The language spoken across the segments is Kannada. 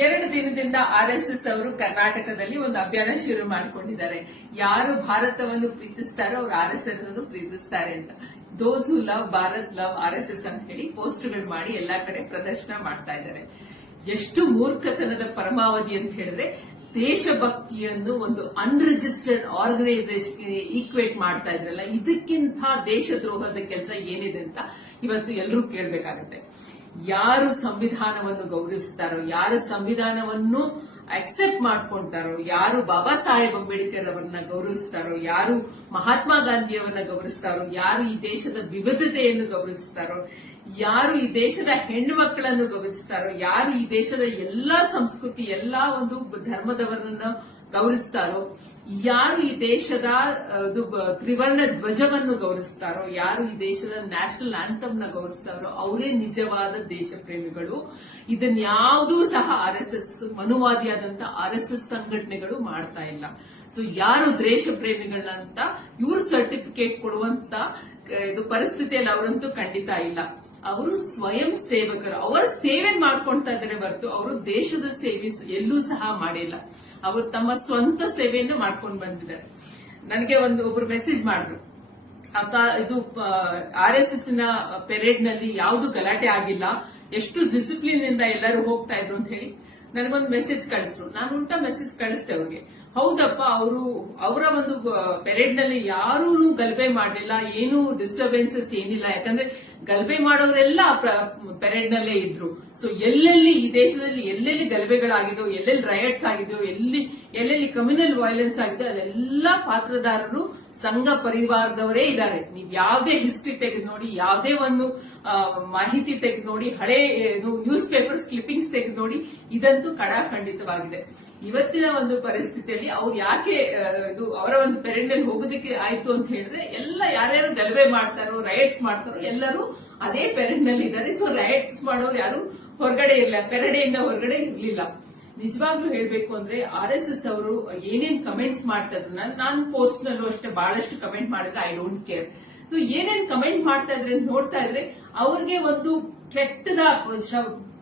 2 ದಿನದಿಂದ RSS ಅವರು ಕರ್ನಾಟಕದಲ್ಲಿ ಒಂದು ಅಭಿಯಾನ ಶುರು ಮಾಡಿಕೊಂಡಿದ್ದಾರೆ. ಯಾರು ಭಾರತವನ್ನು ಪ್ರೀತಿಸ್ತಾರೋ ಅವರು RSS ಅನ್ನು ಪ್ರೀತಿಸ್ತಾರೆ ಅಂತ. Those who love Bharat love RSS ಅಂತ ಹೇಳಿ ಪೋಸ್ಟ್ಗಳು ಮಾಡಿ ಎಲ್ಲಾ ಕಡೆ ಪ್ರದರ್ಶನ ಮಾಡ್ತಾ ಇದ್ದಾರೆ. ಎಷ್ಟು ಮೂರ್ಖತನದ ಪರಮಾವಧಿ ಅಂತ ಹೇಳಿದ್ರೆ, ದೇಶಭಕ್ತಿಯನ್ನು ಒಂದು ಅನ್ರಿಜಿಸ್ಟರ್ಡ್ ಆರ್ಗನೈಸೇಷನ್ ಈಕ್ವೇಟ್ ಮಾಡ್ತಾ ಇದ್ರಲ್ಲ, ಇದಕ್ಕಿಂತ ದೇಶದ್ರೋಹದ ಕೆಲಸ ಏನಿದೆ ಅಂತ ಇವತ್ತು ಎಲ್ಲರೂ ಕೇಳಬೇಕಾಗುತ್ತೆ. ಯಾರು ಸಂವಿಧಾನವನ್ನು ಗೌರವಿಸ್ತಾರೋ, ಯಾರು ಸಂವಿಧಾನವನ್ನು ಅಕ್ಸೆಪ್ಟ್ ಮಾಡ್ಕೊಂತಾರೋ, ಯಾರು ಬಾಬಾ ಸಾಹೇಬ್ ಅಂಬೇಡ್ಕರ್ ಅವರನ್ನ ಗೌರವಿಸ್ತಾರೋ, ಯಾರು ಮಹಾತ್ಮ ಗಾಂಧಿಯವರನ್ನ ಗೌರವಿಸ್ತಾರೋ, ಯಾರು ಈ ದೇಶದ ವಿವಿಧತೆಯನ್ನು ಗೌರವಿಸ್ತಾರೋ, ಯಾರು ಈ ದೇಶದ ಹೆಣ್ಣು ಮಕ್ಕಳನ್ನು ಗೌರವಿಸ್ತಾರೋ, ಯಾರು ಈ ದೇಶದ ಎಲ್ಲಾ ಸಂಸ್ಕೃತಿ ಎಲ್ಲಾ ಒಂದು ಧರ್ಮದವರನ್ನ ಗೌರವಿಸ್ತಾರೋ, ಯಾರು ಈ ದೇಶದ ತ್ರಿವರ್ಣ ಧ್ವಜವನ್ನು ಗೌರವಿಸ್ತಾರೋ, ಯಾರು ಈ ದೇಶದ ನ್ಯಾಷನಲ್ ಆಂಥಮ್ ನ ಗೌರವಿಸ್ತಾರೋ ಅವರೇ ನಿಜವಾದ ದೇಶ ಪ್ರೇಮಿಗಳು. ಇದನ್ಯಾವುದೂ ಸಹ RSS ಮನುವಾದಿಯಾದಂತ RSS ಸಂಘಟನೆಗಳು ಮಾಡ್ತಾ ಇಲ್ಲ. ಸೊ ಯಾರು ದೇಶ ಪ್ರೇಮಿಗಳಂತ ಇವರು ಸರ್ಟಿಫಿಕೇಟ್ ಕೊಡುವಂತ ಇದು ಪರಿಸ್ಥಿತಿಯಲ್ಲಿ ಅವರಂತೂ ಖಂಡಿತ ಇಲ್ಲ. ಅವರು ಸ್ವಯಂ ಸೇವಕರು, ಅವರ ಸೇವೆ ಮಾಡ್ಕೊಳ್ತಾ ಇದ್ದಾರೆ ಹೊರತು ಅವರು ದೇಶದ ಸೇವೆ ಎಲ್ಲೂ ಸಹ ಮಾಡಿಲ್ಲ. ಅವರು ತಮ್ಮ ಸ್ವಂತ ಸೇವೆಯನ್ನು ಮಾಡ್ಕೊಂಡು ಬಂದಿದ್ದಾರೆ. ನನಗೆ ಒಬ್ರು ಮೆಸೇಜ್ ಮಾಡಿದ್ರು, ಅಕ್ಕ ಇದು RSS ನ ಪೆರೇಡ್ ನಲ್ಲಿ ಯಾವುದು ಗಲಾಟೆ ಆಗಿಲ್ಲ, ಎಷ್ಟು ಡಿಸಿಪ್ಲಿನ್ ಇಂದ ಎಲ್ಲರೂ ಹೋಗ್ತಾ ಇದ್ರು ಅಂತ ಹೇಳಿ ನನಗೊಂದು ಮೆಸೇಜ್ ಕಳಿಸ್ರು. ನಾನು ಉಲ್ಟಾ ಮೆಸೇಜ್ ಕಳಿಸ್ದೆ ಅವ್ರಿಗೆ. ಹೌದಪ್ಪ, ಅವರ ಒಂದು ಪೆರೇಡ್ ನಲ್ಲಿ ಯಾರೂ ಗಲಭೆ ಮಾಡಲಿಲ್ಲ, ಏನು ಡಿಸ್ಟರ್ಬೆನ್ಸಸ್ ಏನಿಲ್ಲ. ಯಾಕಂದ್ರೆ ಗಲಭೆ ಮಾಡೋರೆಲ್ಲ ಪೆರೇಡ್ ನಲ್ಲೇ ಇದ್ರು. ಸೊ ಎಲ್ಲೆಲ್ಲಿ ಈ ದೇಶದಲ್ಲಿ ಎಲ್ಲೆಲ್ಲಿ ಗಲಭೆಗಳಾಗಿದೋ, ಎಲ್ಲೆಲ್ಲಿ ರೈಟ್ಸ್ ಆಗಿದೋ, ಎಲ್ಲೆಲ್ಲಿ ಕಮ್ಯುನಲ್ ವೈಲೆನ್ಸ್ ಆಗಿದೋ ಅದೆಲ್ಲಾ ಪಾತ್ರದಾರರು ಸಂಘ ಪರಿವಾರದವರೇ ಇದ್ದಾರೆ. ನೀವು ಯಾವುದೇ ಹಿಸ್ಟ್ರಿ ತೆಗೆದು ನೋಡಿ, ಯಾವುದೇ ಒಂದು ಮಾಹಿತಿ ತೆಗೆದು ನೋಡಿ, ಹಳೆ ನ್ಯೂಸ್ ಪೇಪರ್ಸ್ ಕ್ಲಿಪ್ಪಿಂಗ್ಸ್ ತೆಗೆದು ನೋಡಿ, ಇದಂತೂ ಕಡಾಖಂಡಿತವಾಗಿದೆ. ಇವತ್ತಿನ ಒಂದು ಪರಿಸ್ಥಿತಿಯಲ್ಲಿ ಅವ್ರು ಯಾಕೆ ಅವರ ಒಂದು ಪೆರೇಡ್ ನಲ್ಲಿ ಹೋಗೋದಕ್ಕೆ ಆಯ್ತು ಅಂತ ಹೇಳಿದ್ರೆ, ಎಲ್ಲ ಯಾರ್ಯಾರು ಗಲಭೆ ಮಾಡ್ತಾರೋ, ರೈಟ್ಸ್ ಮಾಡ್ತಾರೋ ಎಲ್ಲರೂ ಅದೇ ಪೆರೇಡ್ ನಲ್ಲಿ ಇದ್ದಾರೆ. ಸೊ ರೈಟ್ಸ್ ಮಾಡೋರು ಯಾರು ಹೊರಗಡೆ ಇರಲಿಲ್ಲ, ಪೆರೇಡೆಯಿಂದ ಹೊರಗಡೆ ಇರಲಿಲ್ಲ. ನಿಜವಾಗ್ಲೂ ಹೇಳ್ಬೇಕು ಅಂದ್ರೆ RSS ಅವರು ಏನೇನ್ ಕಮೆಂಟ್ಸ್ ಮಾಡ್ತಾ ಇದ್ರು, ನಾನು ಪೋಸ್ಟ್ ನಲ್ಲೂ ಅಷ್ಟೇ ಬಹಳಷ್ಟು ಕಮೆಂಟ್ ಮಾಡಿದ್ರೆ ಐ ಡೋಂಟ್ ಕೇರ್. ಏನೇನ್ ಕಮೆಂಟ್ ಮಾಡ್ತಾ ಇದ್ರೆ ನೋಡ್ತಾ ಇದ್ರೆ, ಅವ್ರಿಗೆ ಒಂದು ಕೆಟ್ಟದ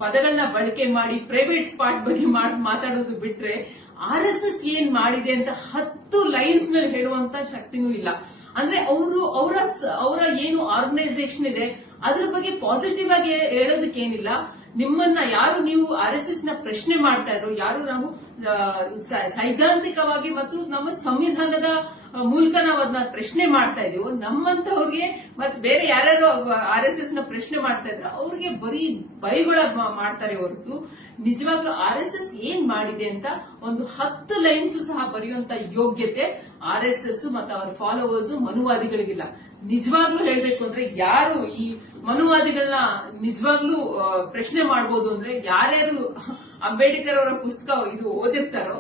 ಪದಗಳನ್ನ ಬಳಕೆ ಮಾಡಿ ಪ್ರೈವೇಟ್ ಸ್ಪಾಟ್ ಬಗ್ಗೆ ಮಾತಾಡೋದು ಬಿಟ್ರೆ RSS ಏನ್ ಮಾಡಿದೆ ಅಂತ 10 ಲೈನ್ಸ್ ನಲ್ಲಿ ಹೇಳುವಂತ ಶಕ್ತಿನೂ ಇಲ್ಲ. ಅಂದ್ರೆ ಅವರ ಏನು ಆರ್ಗನೈಸೇಷನ್ ಇದೆ ಅದ್ರ ಬಗ್ಗೆ ಪಾಸಿಟಿವ್ ಆಗಿ ಹೇಳೋದಕ್ಕೇನಿಲ್ಲ. ನಿಮ್ಮನ್ನ ಯಾರು ನೀವು RSS ನ ಪ್ರಶ್ನೆ ಮಾಡ್ತಾ ಇದ್ರು, ಯಾರು ನಾವು ಸೈದ್ಧಾಂತಿಕವಾಗಿ ಮತ್ತು ನಮ್ಮ ಸಂವಿಧಾನದ ಮೂಲಕ ನಾವು ಅದನ್ನ ಪ್ರಶ್ನೆ ಮಾಡ್ತಾ ಇದೀವೋ, ನಮ್ಮಂತವ್ರಿಗೆ ಮತ್ತೆ ಬೇರೆ ಯಾರ್ಯಾರು RSS ನ ಪ್ರಶ್ನೆ ಮಾಡ್ತಾ ಇದ್ರು ಅವ್ರಿಗೆ ಬರೀ ಬೈಗಳ ಮಾಡ್ತಾರೆ ಹೊರತು ನಿಜವಾಗ್ಲೂ RSS ಏನ್ ಮಾಡಿದೆ ಅಂತ ಒಂದು 10 ಲೈನ್ಸ್ ಸಹ ಬರೆಯುವಂತ ಯೋಗ್ಯತೆ RSS ಮತ್ತು ಅವರ ಫಾಲೋವರ್ಸ್ ಮನುವಾದಿಗಳಿಗಿಲ್ಲ. ನಿಜವಾಗ್ಲೂ ಹೇಳ್ಬೇಕು ಅಂದ್ರೆ ಯಾರು ಈ ಮನುವಾದಿಗಳನ್ನ ನಿಜವಾಗ್ಲೂ ಪ್ರಶ್ನೆ ಮಾಡಬಹುದು ಅಂದ್ರೆ, ಯಾರ್ಯಾರು ಅಂಬೇಡ್ಕರ್ ಅವರ ಪುಸ್ತಕ ಇದು ಓದಿರ್ತಾರೋ,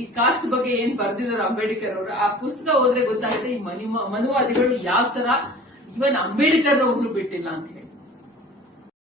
ಈ ಕಾಸ್ಟ್ ಬಗ್ಗೆ ಏನ್ ಬರ್ದಿದಾರೋ ಅಂಬೇಡ್ಕರ್ ಅವರು, ಆ ಪುಸ್ತಕ ಓದ್ರೆ ಗೊತ್ತಾಗುತ್ತೆ ಈ ಮನುವಾದಿಗಳು ಯಾವ ತರ ಇವನ್ ಅಂಬೇಡ್ಕರ್ ಒಬ್ರು ಬಿಟ್ಟಿಲ್ಲ ಅಂತ ಹೇಳಿ.